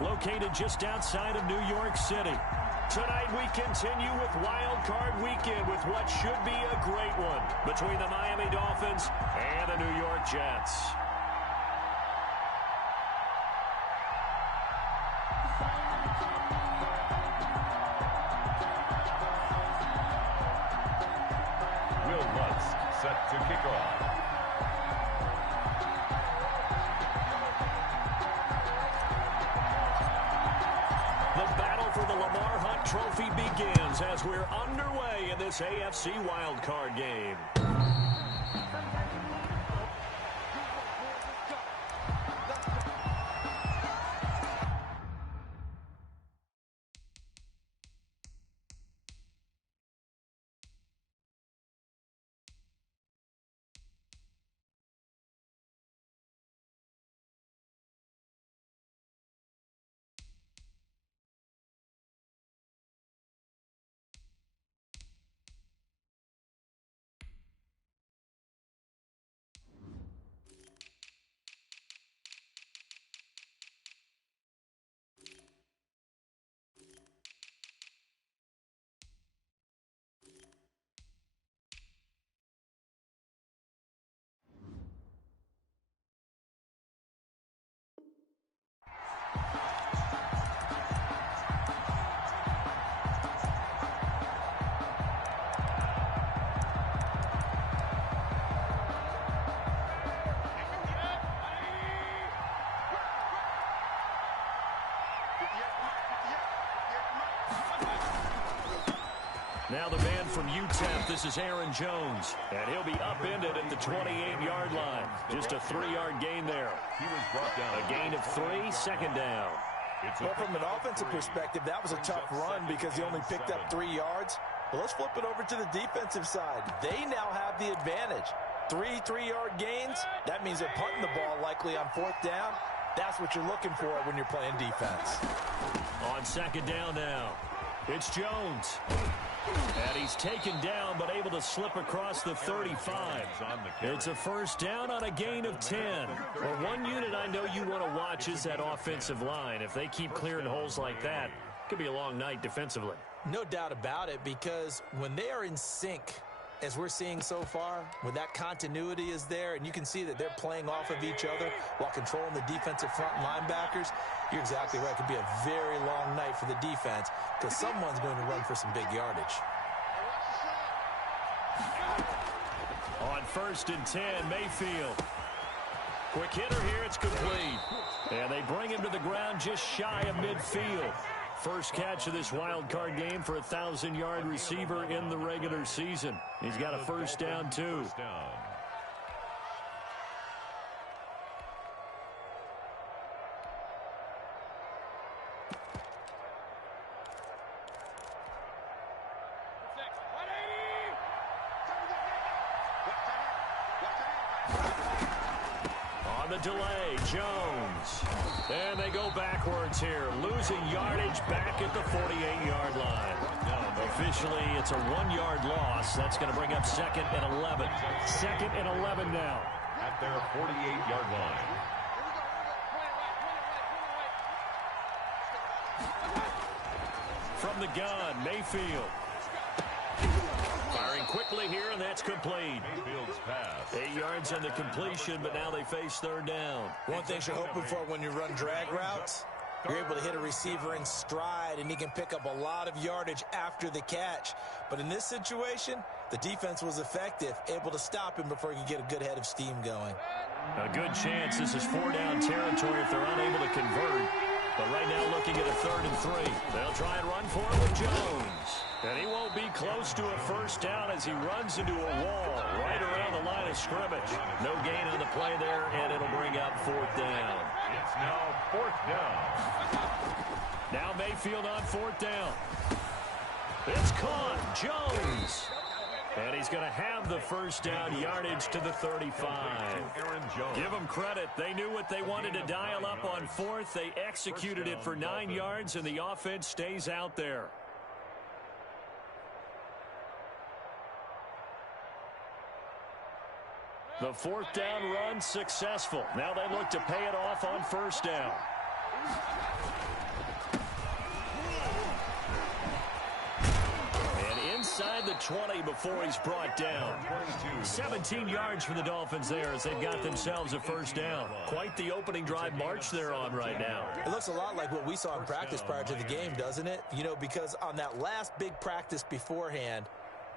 located just outside of New York City. Tonight we continue with Wild Card Weekend with what should be a great one between the Miami Dolphins and the New York Jets. Will Lutz set to kick off. The battle for the Lamar Hunt Trophy begins as we're underway in this AFC wildcard game. Now the man from UTEP, this is Aaron Jones, and he'll be upended at the 28-yard line. Just a 3-yard gain there. He was brought down. A gain of 3, second down. Well, from an offensive perspective, that was a tough run because he only picked up 3 yards. Well, let's flip it over to the defensive side. They now have the advantage. 3 3-yard gains, that means they're punting the ball likely on 4th down. That's what you're looking for when you're playing defense. On second down now, it's Jones. And he's taken down, but able to slip across the 35. It's a first down on a gain of 10. Well, one unit I know you want to watch is that offensive line. If they keep clearing holes like that, it could be a long night defensively. No doubt about it, because when they are in sync, as we're seeing so far, when that continuity is there, and you can see that they're playing off of each other while controlling the defensive front linebackers, you're exactly right. It could be a very long night for the defense because someone's going to run for some big yardage. On 1st and 10, Mayfield. Quick hitter here, it's complete. And they bring him to the ground just shy of midfield. First catch of this wild card game for a 1,000-yard receiver in the regular season. He's got a first down, too. On the delay, Jones. And they go backwards here, losing yardage back at the 48-yard line. Officially, it's a 1-yard loss. That's going to bring up 2nd and 11. 2nd and 11 now. At their 48-yard line. From the gun, Mayfield. Firing quickly here, and that's complete. Mayfield's pass. 8 yards on the completion, but now they face 3rd down. One thing you're hoping for when you run drag routes, you're able to hit a receiver in stride, and he can pick up a lot of yardage after the catch. But in this situation, the defense was effective, able to stop him before he could get a good head of steam going. A good chance this is 4-down territory if they're unable to convert. But right now looking at a 3rd and 3. They'll try and run for it with Jones. And he won't be close to a first down as he runs into a wall right around the line of scrimmage. No gain on the play there, and it'll bring up 4th down. It's now 4th down. Now Mayfield on 4th down. It's caught. Jones. And he's going to have the first down, yardage to the 35. Give them credit. They knew what they wanted to dial up on 4th. They executed it for 9 yards, and the offense stays out there. The 4th down run successful. Now they look to pay it off on 1st down. 20 before he's brought down. 17 yards for the Dolphins there as they've got themselves a first down. Quite the opening drive march they're on right now. It looks a lot like what we saw in practice prior to the game, doesn't it? You know, because on that last big practice beforehand,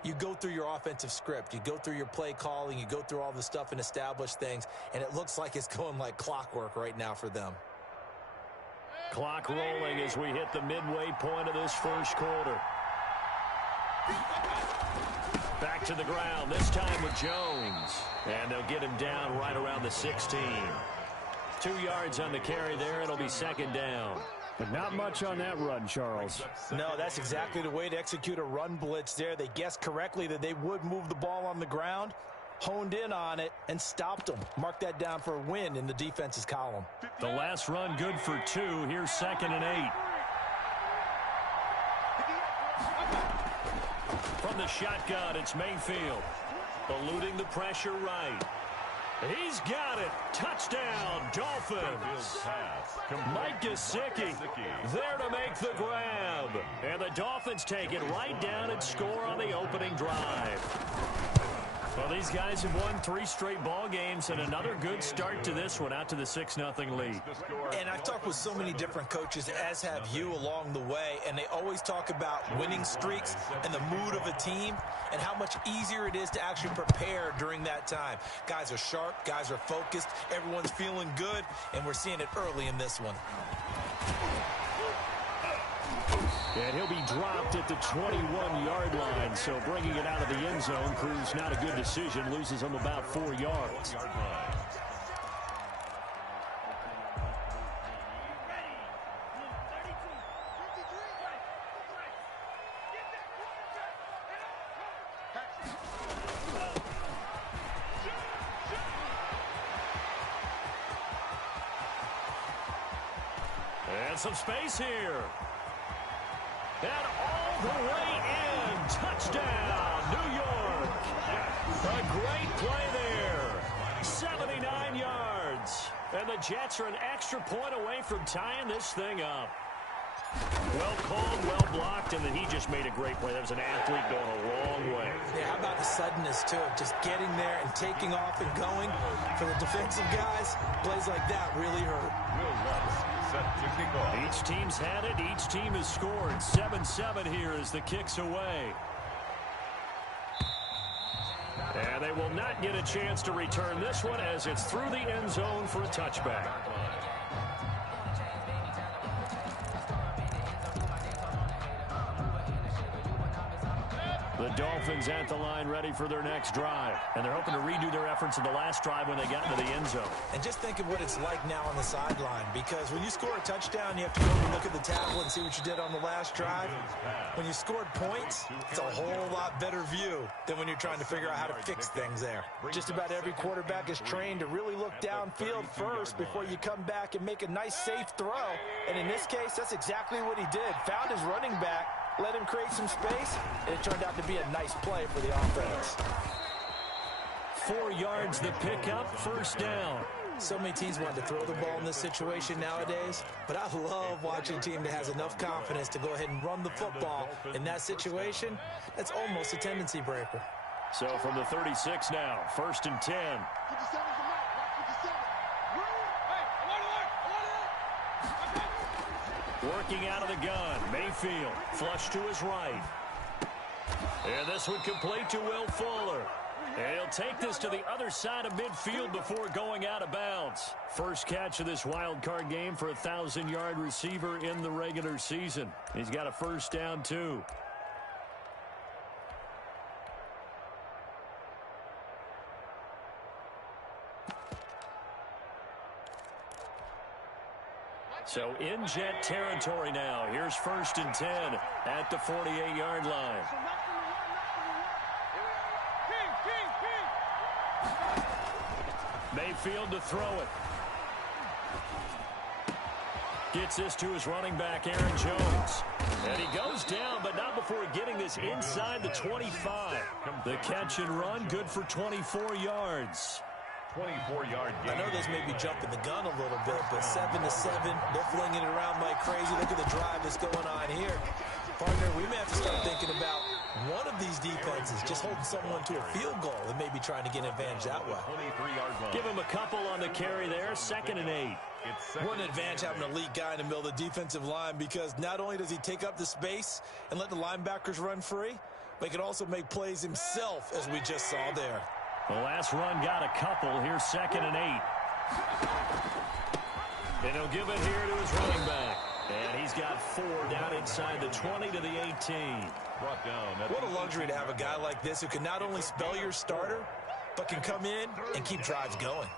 you go through your offensive script. You go through your play calling. You go through all the stuff and establish things, and it looks like it's going like clockwork right now for them. Clock rolling as we hit the midway point of this first quarter. Back to the ground, this time with Jones. And they'll get him down right around the 16. 2 yards on the carry there. It'll be second down. But not much on that run, Charles. No, that's exactly the way to execute a run blitz there. They guessed correctly that they would move the ball on the ground, honed in on it, and stopped them. Mark that down for a win in the defense's column. The last run good for 2. Here's 2nd and 8. From the shotgun, it's Mayfield. Eluding the pressure right. He's got it. Touchdown, Dolphins. Mike Gesicki there to make the grab. And the Dolphins take it right down and score on the opening drive. Well, these guys have won 3 straight ball games and another good start to this one out to the 6-0 lead. And I've talked with so many different coaches, as have you, along the way, and they always talk about winning streaks and the mood of a team and how much easier it is to actually prepare during that time. Guys are sharp, guys are focused, everyone's feeling good, and we're seeing it early in this one. And he'll be dropped at the 21-yard line, so bringing it out of the end zone proves not a good decision, loses him about 4 yards. And some space here. And all the way in. Touchdown, New York. A great play there. 79 yards. And the Jets are an extra point away from tying this thing up. Well called, well blocked, and then he just made a great play. That was an athlete going a long way. Yeah, how about the suddenness, too, of just getting there and taking off and going. For the defensive guys, plays like that really hurt. Set to kick off. Each team's had it. Each team has scored. 7-7 here as the kick's away. And they will not get a chance to return this one as it's through the end zone for a touchback. The Dolphins at the line ready for their next drive. And they're hoping to redo their efforts in the last drive when they got into the end zone. And just think of what it's like now on the sideline, because when you score a touchdown, you have to go and look at the tablet and see what you did on the last drive. When you scored points, it's a whole lot better view than when you're trying to figure out how to fix things there. Just about every quarterback is trained to really look downfield first before you come back and make a nice, safe throw. And in this case, that's exactly what he did. Found his running back, let him create some space, and it turned out to be a nice play for the offense. 4 yards the pickup, first down. So many teams want to throw the ball in this situation nowadays, but I love watching a team that has enough confidence to go ahead and run the football. In that situation, that's almost a tendency breaker. So from the 36 now, 1st and 10. Working out of the gun, Mayfield, flush to his right. And this one complete to Will Fuller. And he'll take this to the other side of midfield before going out of bounds. First catch of this wild card game for a 1,000-yard receiver in the regular season. He's got a first down, too. So in Jet territory now. Here's 1st and 10 at the 48-yard line. Mayfield to throw it. Gets this to his running back, Aaron Jones. And he goes down, but not before getting this inside the 25. The catch and run, good for 24 yards. 24-yard gain. I know this may be jumping the gun a little bit, but 7-7, they're flinging it around like crazy. Look at the drive that's going on here. Partner, we may have to start thinking about one of these defenses just holding someone to a field goal and maybe trying to get an advantage that way. 23-yard line. Give him a couple on the carry there. 2nd and 8. What an advantage having an elite guy in the middle of the defensive line, because not only does he take up the space and let the linebackers run free, but he can also make plays himself, as we just saw there. The last run got a couple. Here's 2nd and 8. And he'll give it here to his running back. And he's got 4 down inside the 20 to the 18. Brought down. What a luxury to have a guy like this who can not only spell your starter, but can come in and keep drives going.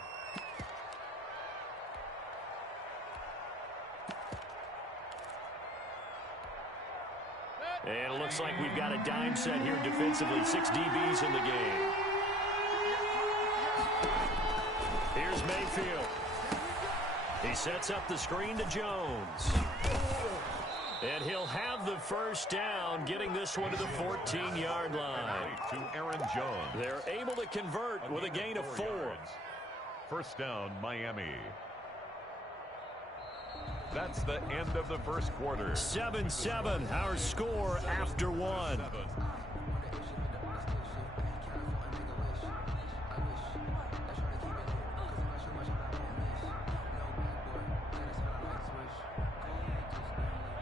And it looks like we've got a dime set here defensively. 6 DBs in the game. Here's Mayfield. He sets up the screen to Jones. And he'll have the first down, getting this one to the 14-yard line. To Aaron Jones. They're able to convert with a gain of 4. First down, Miami. That's the end of the first quarter. 7-7, our score after 1.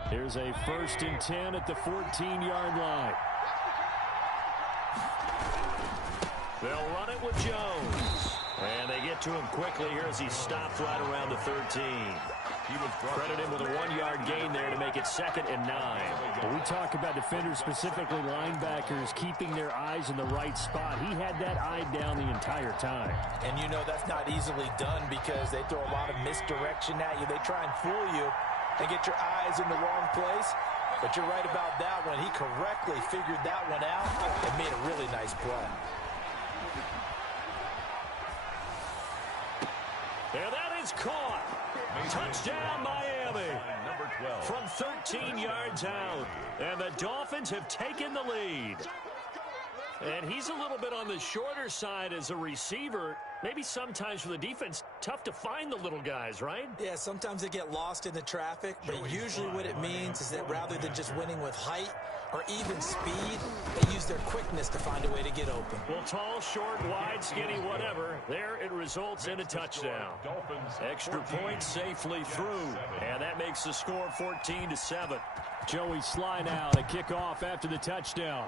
Here's a 1st and 10 at the 14-yard line. They'll run it with Jones. And they get to him quickly here as he stopped right around the 13. He was credited him with a 1-yard gain there to make it 2nd and 9. When we talk about defenders, specifically linebackers, keeping their eyes in the right spot, he had that eye down the entire time. And you know that's not easily done because they throw a lot of misdirection at you. They try and fool you and get your eyes in the wrong place. But you're right about that one. He correctly figured that one out and made a really nice play. And that is caught. Touchdown, Miami. Number 12. From 13 yards out. And the Dolphins have taken the lead. And he's a little bit on the shorter side as a receiver. Maybe sometimes for the defense, tough to find the little guys, right? Yeah, sometimes they get lost in the traffic, but usually what it means is that rather than just winning with height or even speed, they use their quickness to find a way to get open. Well, tall, short, wide, skinny, whatever. There it results in a touchdown. Extra point safely through. And that makes the score 14-7. Joey Sly now to kick off after the touchdown.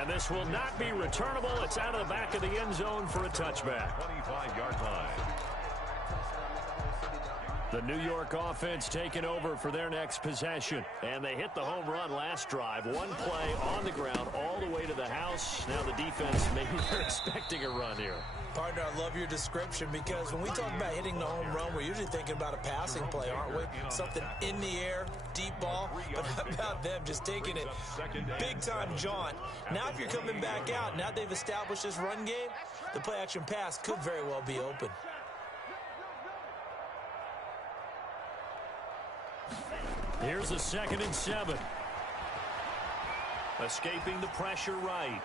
And this will not be returnable. It's out of the back of the end zone for a touchback. 25-yard line. The New York offense taking over for their next possession. And they hit the home run last drive. One play on the ground all the way to the house. Now the defense, maybe they're expecting a run here. Partner, I love your description because when we talk about hitting the home run, we're usually thinking about a passing play, aren't we? Something in the air, deep ball. But how about them just taking it big-time jaunt? Now if you're coming back out, now they've established this run game, the play-action pass could very well be open. Here's a 2nd and 7. Escaping the pressure right.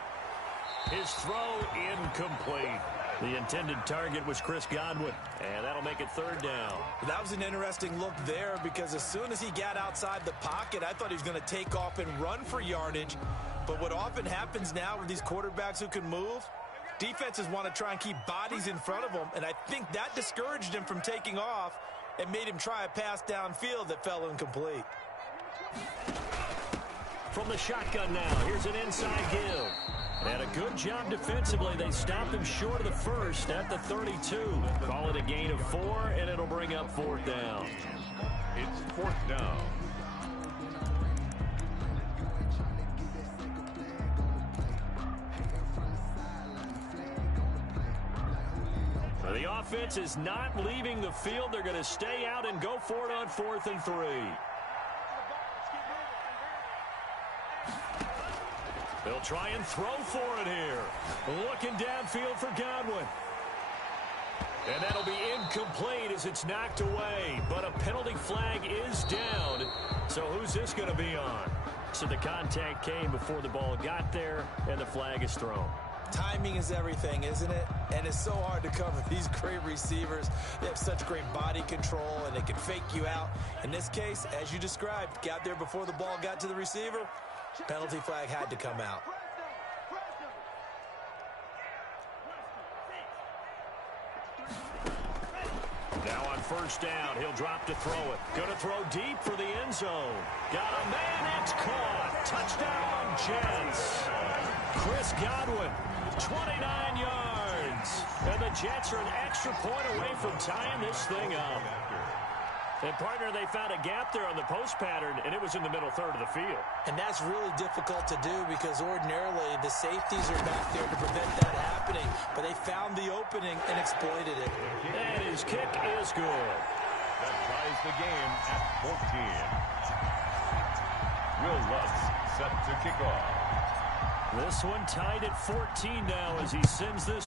His throw incomplete. The intended target was Chris Godwin, and that'll make it 3rd down. That was an interesting look there because as soon as he got outside the pocket, I thought he was going to take off and run for yardage. But what often happens now with these quarterbacks who can move, defenses want to try and keep bodies in front of them, and I think that discouraged him from taking off and made him try a pass downfield that fell incomplete. From the shotgun now, here's an inside give. And a good job defensively. They stopped him short of the first at the 32. Call it a gain of 4, and it'll bring up 4th down. It's 4th down. The offense is not leaving the field. They're going to stay out and go for it on 4th and 3. They'll try and throw for it here. Looking downfield for Godwin. And that'll be incomplete as it's knocked away. But a penalty flag is down. So who's this going to be on? So the contact came before the ball got there, and the flag is thrown. Timing is everything, isn't it? And it's so hard to cover these great receivers. They have such great body control, and they can fake you out. In this case, as you described, got there before the ball got to the receiver. Penalty flag had to come out. Now on first down, he'll drop to throw it. Going to throw deep for the end zone. Got a man, it's caught. Touchdown, Jets. Chris Godwin, 29 yards. And the Jets are an extra point away from tying this thing up. And, partner, they found a gap there on the post pattern, and it was in the middle third of the field. And that's really difficult to do because ordinarily the safeties are back there to prevent that happening. But they found the opening and exploited it. And his kick is good. That ties the game at 14. Will Lutz set to kick off. This one tied at 14 now as he sends this.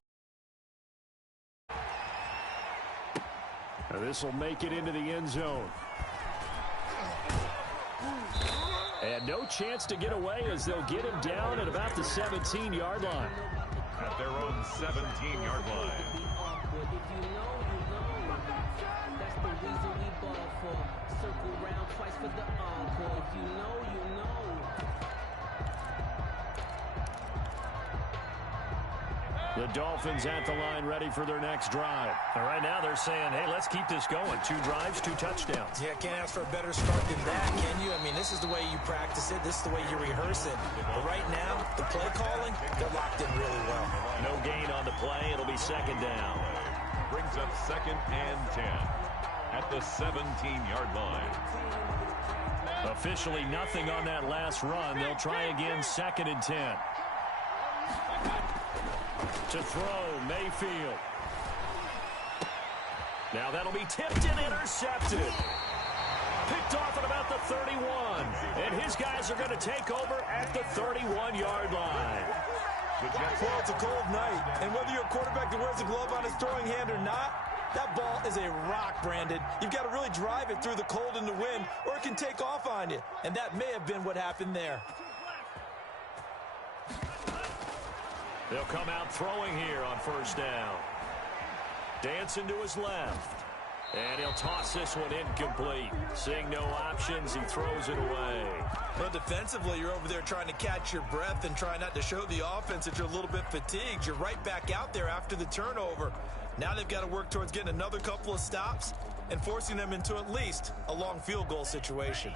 This will make it into the end zone. And no chance to get away as they'll get him down at about the 17-yard line. At their own 17-yard line. The Dolphins at the line ready for their next drive. And right now they're saying, hey, let's keep this going. 2 drives, 2 touchdowns. Yeah, can't ask for a better start than that, can you? I mean, this is the way you practice it. This is the way you rehearse it. But right now, the play calling, they're locked in really well. No gain on the play. It'll be second down. Brings up 2nd and 10 at the 17-yard line. Officially nothing on that last run. They'll try again 2nd and 10. To throw, Mayfield. Now that'll be tipped and intercepted. Picked off at about the 31. And his guys are going to take over at the 31-yard line. Well, it's a cold night. And whether you're a quarterback that wears a glove on his throwing hand or not, that ball is a rock, Brandon. You've got to really drive it through the cold and the wind, or it can take off on you. And that may have been what happened there. They'll come out throwing here on first down. Dancing to his left. And he'll toss this one incomplete. Seeing no options, he throws it away. Well, defensively, you're over there trying to catch your breath and try not to show the offense that you're a little bit fatigued. You're right back out there after the turnover. Now they've got to work towards getting another couple of stops and forcing them into at least a long field goal situation.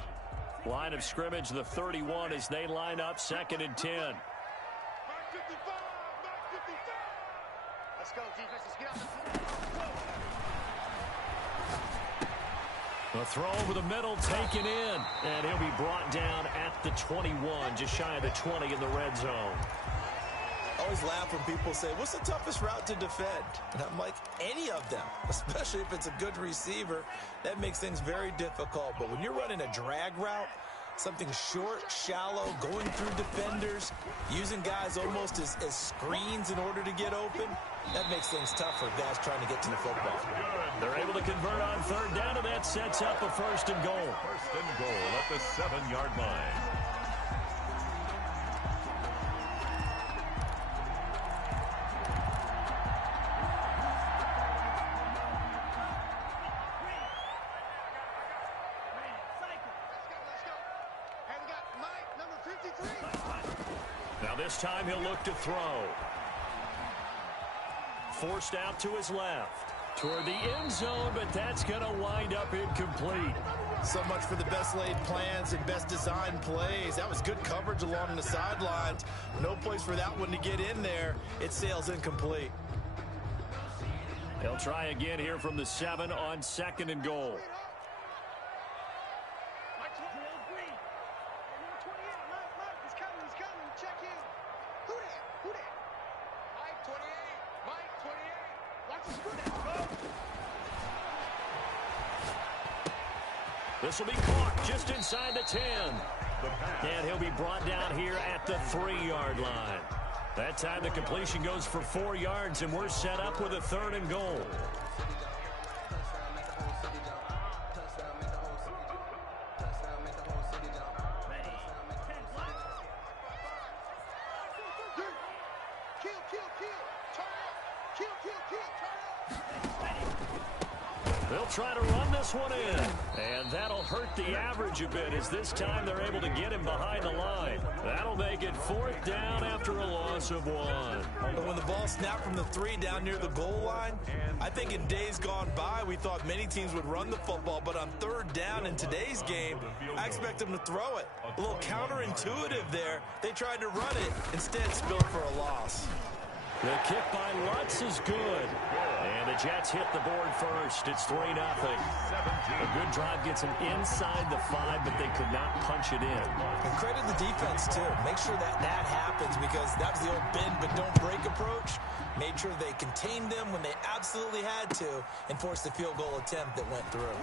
Line of scrimmage, the 31, as they line up 2nd and 10. Let's go, defense. Let's get out the A throw over the middle, taken in. And he'll be brought down at the 21, just shy of the 20 in the red zone. I always laugh when people say, what's the toughest route to defend? And I'm like, any of them, especially if it's a good receiver. That makes things very difficult. But when you're running a drag route, something short, shallow, going through defenders, using guys almost as screens in order to get open, that makes things tough for guys trying to get to the football. They're able to convert on 3rd down, and that sets up a 1st and goal. 1st and goal at the 7-yard line. Now this time he'll look to throw. Forced out to his left. Toward the end zone, but that's going to wind up incomplete. So much for the best laid plans and best designed plays. That was good coverage along the sidelines. No place for that one to get in there. It sails incomplete. They'll try again here from the 7 on 2nd and goal. This will be caught just inside the 10. And he'll be brought down here at the 3-yard line. That time the completion goes for 4 yards, and we're set up with a 3rd and goal. Kill. They'll try to run this one in. And that'll hurt the average a bit as this time they're able to get him behind the line. That'll make it 4th down after a loss of 1. When the ball snapped from the 3 down near the goal line, I think in days gone by we thought many teams would run the football, but on 3rd down in today's game, I expect them to throw it. A little counterintuitive there. They tried to run it, instead spilled for a loss. The kick by Lutz is good. And the Jets hit the board first. It's 3-0. A good drive gets them inside the 5, but they could not punch it in. And credit the defense, too. Make sure that happens because that was the old bend but don't break approach. Made sure they contained them when they absolutely had to and forced the field goal attempt that went through.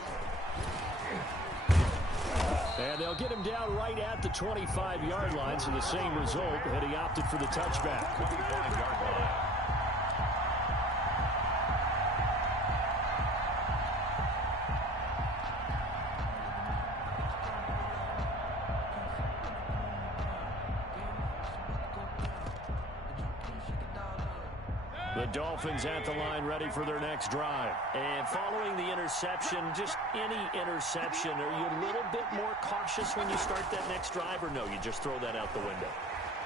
And they'll get him down right at the 25-yard line, so the same result, but he opted for the touchback. 25-yard line. The Dolphins at the line ready for their next drive. And following the interception, just any interception, are you a little bit more cautious when you start that next drive, or no, you just throw that out the window?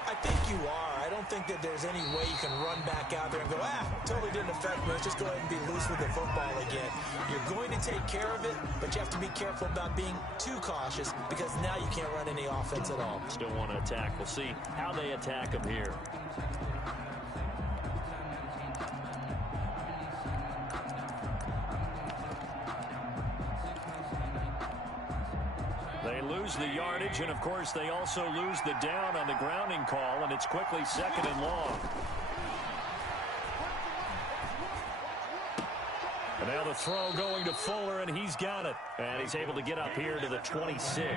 I think you are. I don't think that there's any way you can run back out there and go, totally didn't affect me. Let's just go ahead and be loose with the football again. You're going to take care of it, but you have to be careful about being too cautious because now you can't run any offense at all. Still want to attack. We'll see how they attack them here. They lose the yardage, and of course they also lose the down on the grounding call, and it's quickly 2nd and long. And now the throw going to Fuller, and he's got it. And he's able to get up here to the 26. They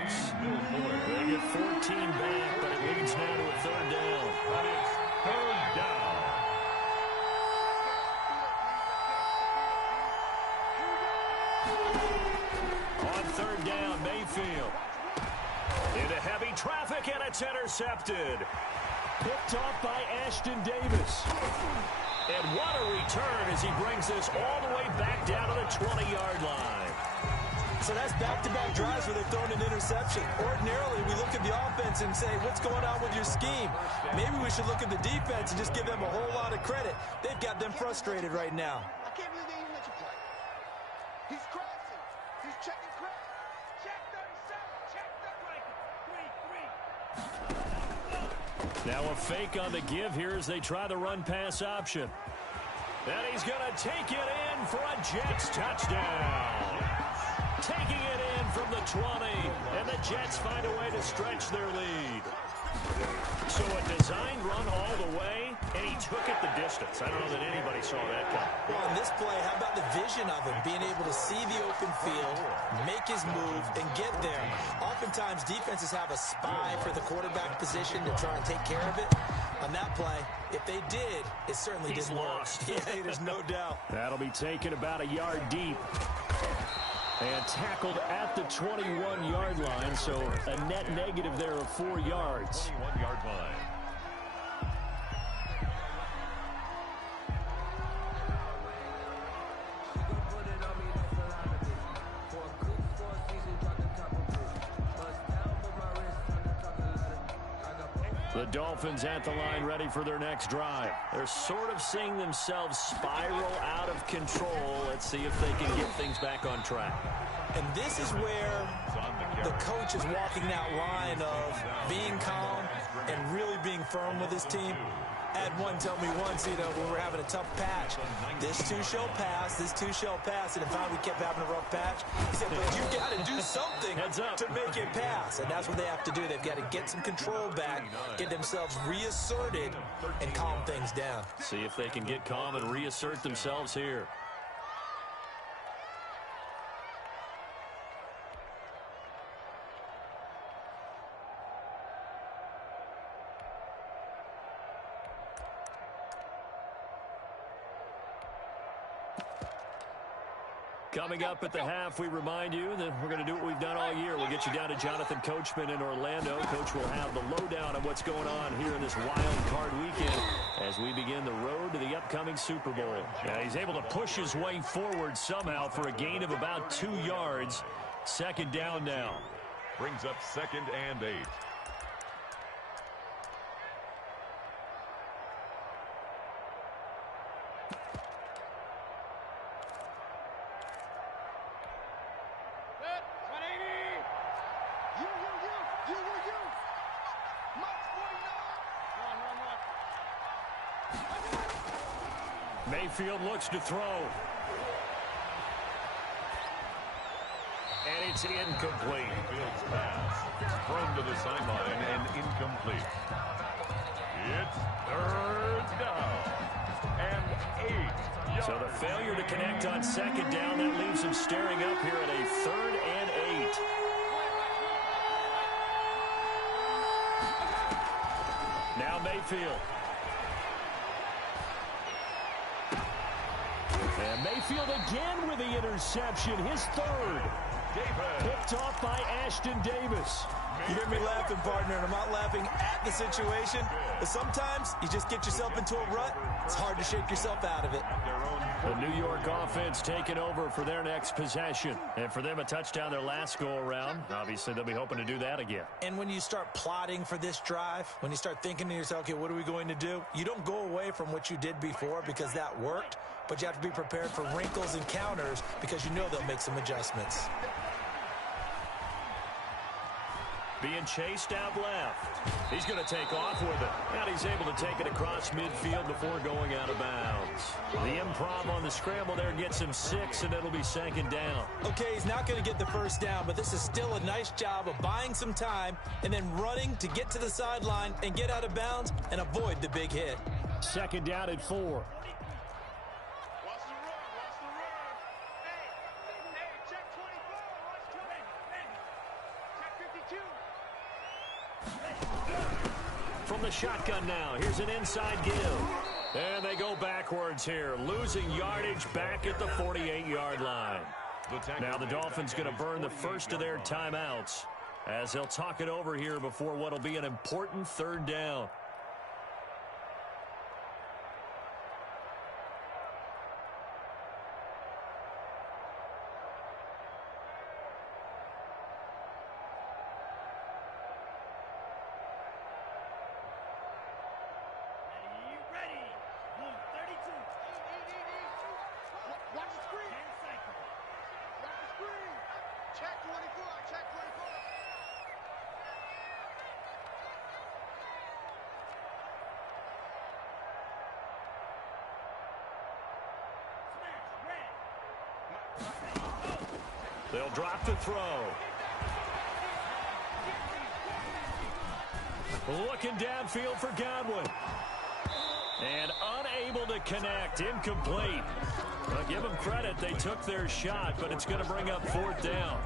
get 14 back, but it leads now to a 3rd down. But it's 3rd down. On 3rd down, Mayfield. Into heavy traffic, and it's intercepted. Picked off by Ashton Davis. And what a return as he brings this all the way back down to the 20-yard line. So that's back-to-back drives where they've thrown an interception. Ordinarily, we look at the offense and say, what's going on with your scheme? Maybe we should look at the defense and just give them a whole lot of credit. They've got them frustrated right now. I can't believe they even let you play. He's crossing. He's checking crack. Check 37. Check that right. 3-3. Now a fake on the give here as they try the run-pass option. And he's going to take it in for a Jets touchdown. Taking it in from the 20, and the Jets find a way to stretch their lead. So a designed run all the way, and he took it the distance. I don't know that anybody saw that coming. Well, on this play, how about the vision of him, being able to see the open field, make his move, and get there. Oftentimes, defenses have a spy for the quarterback position to try and take care of it. On that play, if they did, it certainly didn't work. Yeah, there's no doubt. That'll be taken about a yard deep. And tackled at the 21-yard line, so a net negative there of 4 yards. 21-yard line. The Dolphins at the line ready for their next drive. They're sort of seeing themselves spiral out of control. Let's see if they can get things back on track. And this is where the coach is walking that line of being calm and really being firm with his team. Had one tell me once, when we're having a tough patch, this too shall pass, this too shall pass. And if we kept having a rough patch, he said, but you got to do something to make it pass. And that's what they have to do. They've got to get some control back, get themselves reasserted, and calm things down. See if they can get calm and reassert themselves here. Coming up at the half, we remind you that we're going to do what we've done all year. We'll get you down to Jonathan Coachman in Orlando. Coach will have the lowdown on what's going on here in this wild card weekend as we begin the road to the upcoming Super Bowl. Yeah, he's able to push his way forward somehow for a gain of about 2 yards. Second down now. Brings up 2nd and 8. Mayfield looks to throw. And it's incomplete. Mayfield's pass thrown to the sideline and incomplete. It's 3rd down and 8. So the failure to connect on 2nd down, that leaves him staring up here at a 3rd and 8. Now Mayfield. And Mayfield again with the interception, his 3rd. Picked off by Ashton Davis. You hear me laughing, partner, and I'm not laughing at the situation. But sometimes you just get yourself into a rut. It's hard to shake yourself out of it. The New York offense taking over for their next possession. And for them, a touchdown their last go-around. Obviously, they'll be hoping to do that again. And when you start plotting for this drive, when you start thinking to yourself, okay, what are we going to do? You don't go away from what you did before because that worked. But you have to be prepared for wrinkles and counters because you know they'll make some adjustments. Being chased out left. He's going to take off with it. And he's able to take it across midfield before going out of bounds. The improv on the scramble there gets him 6, and it'll be 2nd down. Okay, he's not going to get the 1st down, but this is still a nice job of buying some time and then running to get to the sideline and get out of bounds and avoid the big hit. 2nd down at 4. From the shotgun now, here's an inside give. And they go backwards here, losing yardage back at the 48-yard line. Now the Dolphins going to burn the first of their timeouts as they'll talk it over here before what will be an important 3rd down. They'll drop to throw. Looking downfield for Godwin. And unable to connect. Incomplete. Well, give them credit. They took their shot, but it's going to bring up 4th down.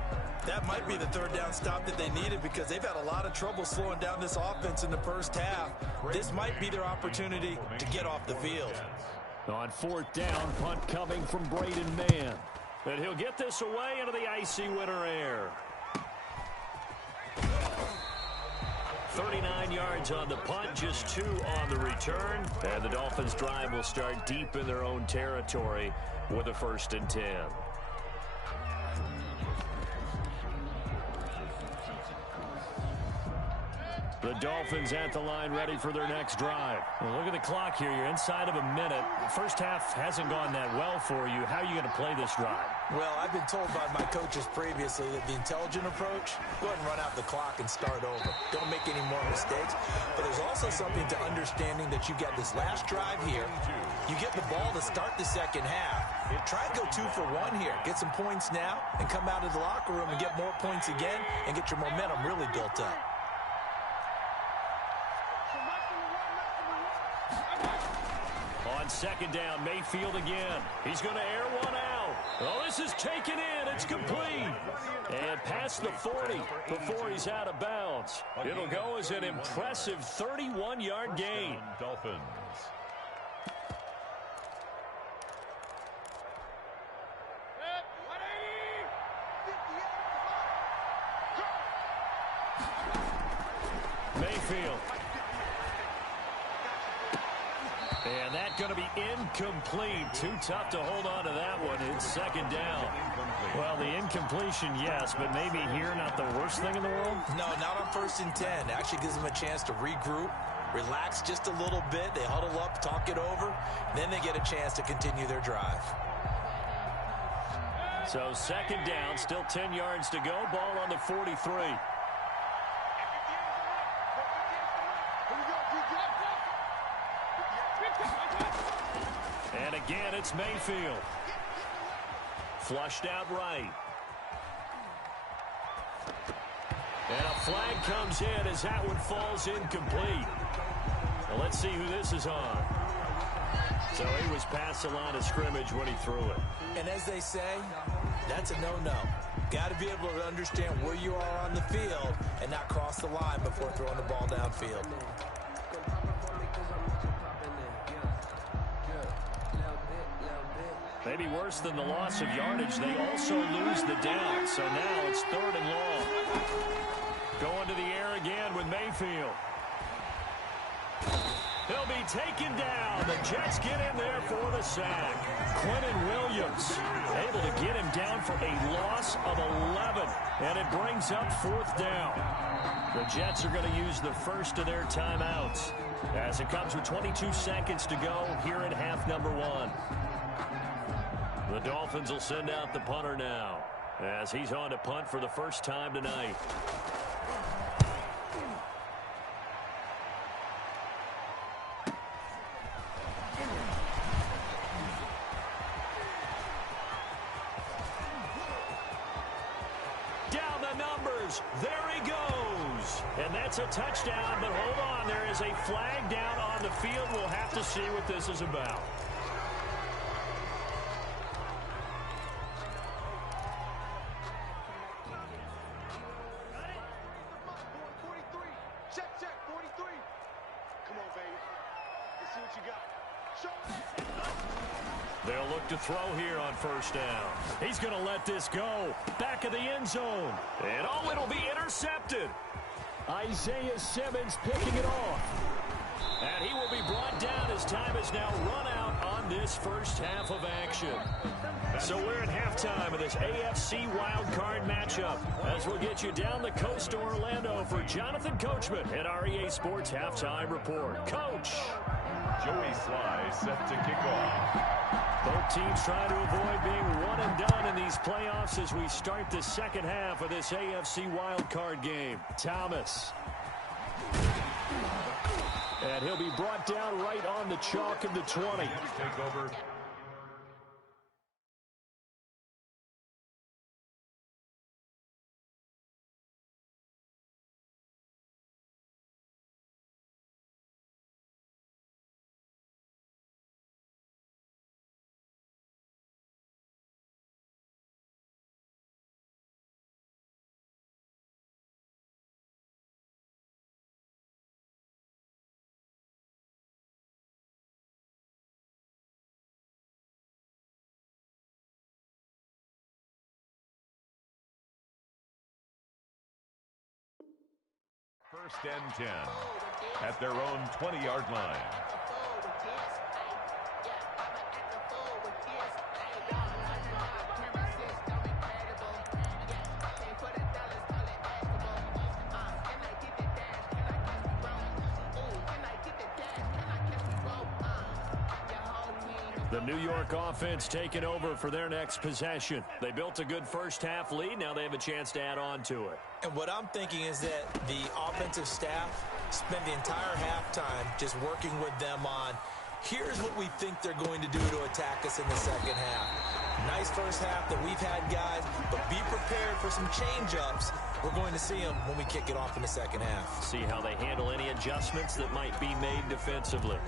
That might be the 3rd down stop that they needed because they've had a lot of trouble slowing down this offense in the first half. This might be their opportunity to get off the field. On 4th down, punt coming from Braden Mann. And he'll get this away into the icy winter air. 39 yards on the punt, just 2 on the return. And the Dolphins' drive will start deep in their own territory with a 1st and 10. The Dolphins at the line ready for their next drive. Well, look at the clock here. You're inside of a minute. The first half hasn't gone that well for you. How are you going to play this drive? Well, I've been told by my coaches previously that the intelligent approach, go ahead and run out the clock and start over. Don't make any more mistakes. But there's also something to understanding that you got this last drive here. You get the ball to start the second half. Try and go 2 for 1 here. Get some points now and come out of the locker room and get more points again and get your momentum really built up. On 2nd down, Mayfield again. He's going to air one out. Oh, this is taken in. It's complete. And past the 40 before he's out of bounds. It'll go as an impressive 31-yard gain. Dolphins. Mayfield. And that's going to be incomplete. Too tough to hold on to that one. It's second down. Well, the incompletion, yes, but maybe here not the worst thing in the world? No, not on 1st and 10. It actually gives them a chance to regroup, relax just a little bit. They huddle up, talk it over. Then they get a chance to continue their drive. So second down, still 10 yards to go. Ball on the 43. And again, it's Mayfield. Flushed out right. And a flag comes in as that one falls incomplete. Well, let's see who this is on. So he was past the line of scrimmage when he threw it. And as they say, that's a no-no. Got to be able to understand where you are on the field and not cross the line before throwing the ball downfield. Maybe worse than the loss of yardage, they also lose the down. So now it's 3rd and long. Going to the air again with Mayfield. He'll be taken down. The Jets get in there for the sack. Quentin Williams able to get him down for a loss of 11. And it brings up 4th down. The Jets are going to use the first of their timeouts as it comes with 22 seconds to go here at half number 1. The Dolphins will send out the punter now as he's on to punt for the first time tonight. Down the numbers. There he goes. And that's a touchdown, but hold on. There is a flag down on the field. We'll have to see what this is about. They'll look to throw here on 1st down. He's going to let this go. Back of the end zone. And oh, it'll be intercepted. Isaiah Simmons picking it off. And he will be brought down as time is now run out on this first half of action. So we're at halftime of this AFC wildcard matchup as we'll get you down the coast to Orlando for Jonathan Coachman at our EA Sports Halftime Report. Coach. Joey Sly set to kick off. Both teams trying to avoid being one and done in these playoffs as we start the second half of this AFC wildcard game. Thomas. And he'll be brought down right on the chalk of the 20. Take over. First and 10 at their own 20-yard line. The New York offense taking over for their next possession. They built a good first half lead. Now they have a chance to add on to it. And what I'm thinking is that the offensive staff spent the entire halftime just working with them on, here's what we think they're going to do to attack us in the second half. Nice first half that we've had, guys, but be prepared for some change-ups. We're going to see them when we kick it off in the second half. See how they handle any adjustments that might be made defensively.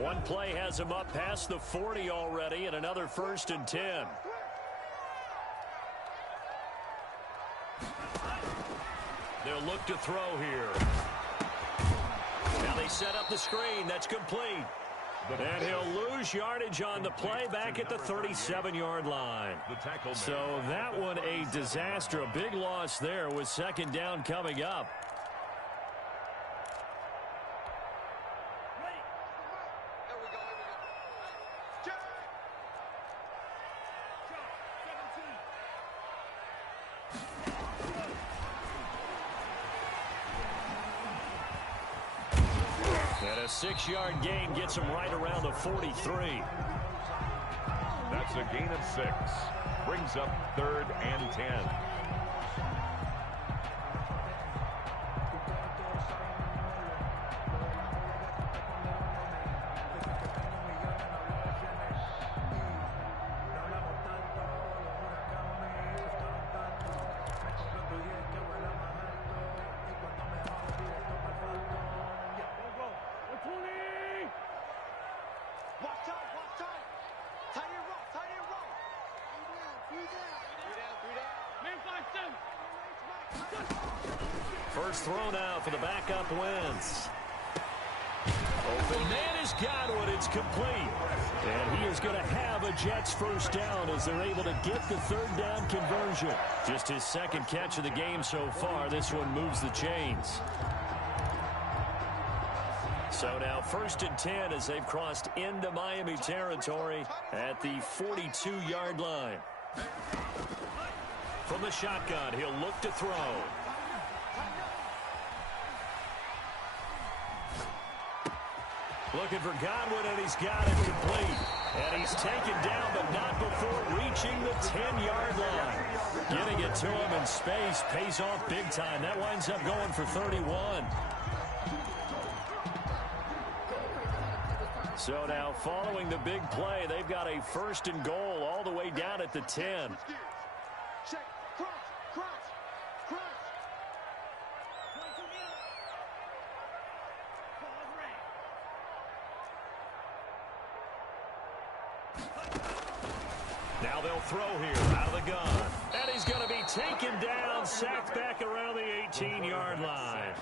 One play has them up past the 40 already, and another 1st and 10. They'll look to throw here. Now they set up the screen. That's complete. And he'll lose yardage on the play back at the 37-yard line. So that one a disaster. A big loss there with second down coming up. And a 6-yard gain gets him right around the 43. That's a gain of 6. Brings up 3rd and 10. First throw now for the backup Wentz. Open man has got one. It's complete. And he is going to have a Jets first down as they're able to get the 3rd down conversion. Just his second catch of the game so far. This one moves the chains. So now 1st and 10 as they've crossed into Miami territory at the 42-yard line. From the shotgun, he'll look to throw. Looking for Godwin, and he's got it complete. And he's taken down, but not before reaching the 10-yard line. Getting it to him in space pays off big time. That winds up going for 31. So now following the big play, they've got a 1st and goal all the way down at the 10. Now they'll throw here out of the gun. And he's going to be taken down, sacked back around the 18-yard line.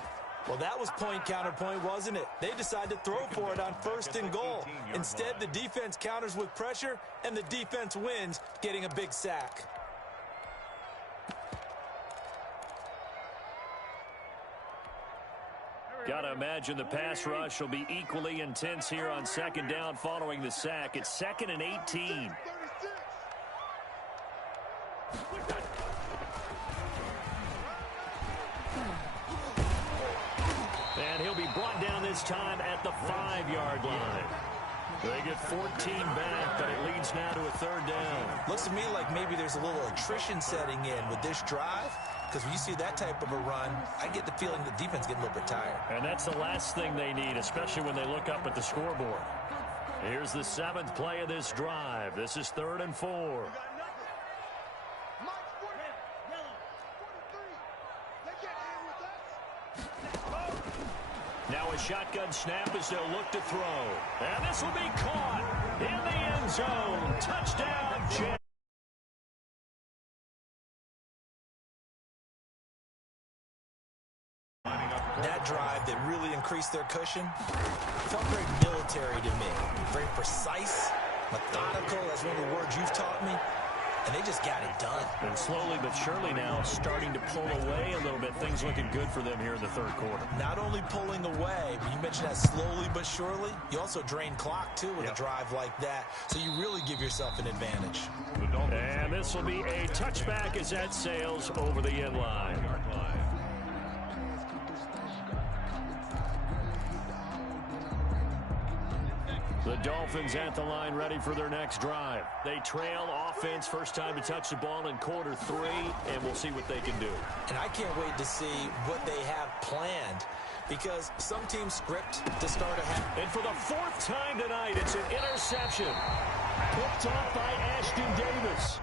Well, that was point counterpoint, wasn't it? They decided to throw for it on 1st and goal. Instead, the defense counters with pressure, and the defense wins, getting a big sack. Got to imagine the pass rush will be equally intense here on 2nd down following the sack. It's 2nd and 18. And he'll be brought down this time at the 5-yard line. They get 14 back, but it leads now to a 3rd down. Looks to me like maybe there's a little attrition setting in with this drive, because when you see that type of a run, I get the feeling the defense getting a little bit tired. And that's the last thing they need, especially when they look up at the scoreboard. Here's the 7th play of this drive. This is 3rd and 4. Now a shotgun snap as they'll look to throw. And this will be caught in the end zone. Touchdown, Jets. That drive that really increased their cushion felt very military to me. Very precise, methodical. That's one of the words you've taught me. And they just got it done. And slowly but surely now starting to pull away a little bit. Things looking good for them here in the 3rd quarter. Not only pulling away, but you mentioned that slowly but surely. You also drain clock, too, with a drive like that. So you really give yourself an advantage. And this will be a touchback as that sails over the end line. The Dolphins at the line ready for their next drive. They trail offense, first time to touch the ball in quarter 3, and we'll see what they can do. And I can't wait to see what they have planned, because some teams script to start a half. And for the 4th time tonight, it's an interception. Picked off by Ashton Davis.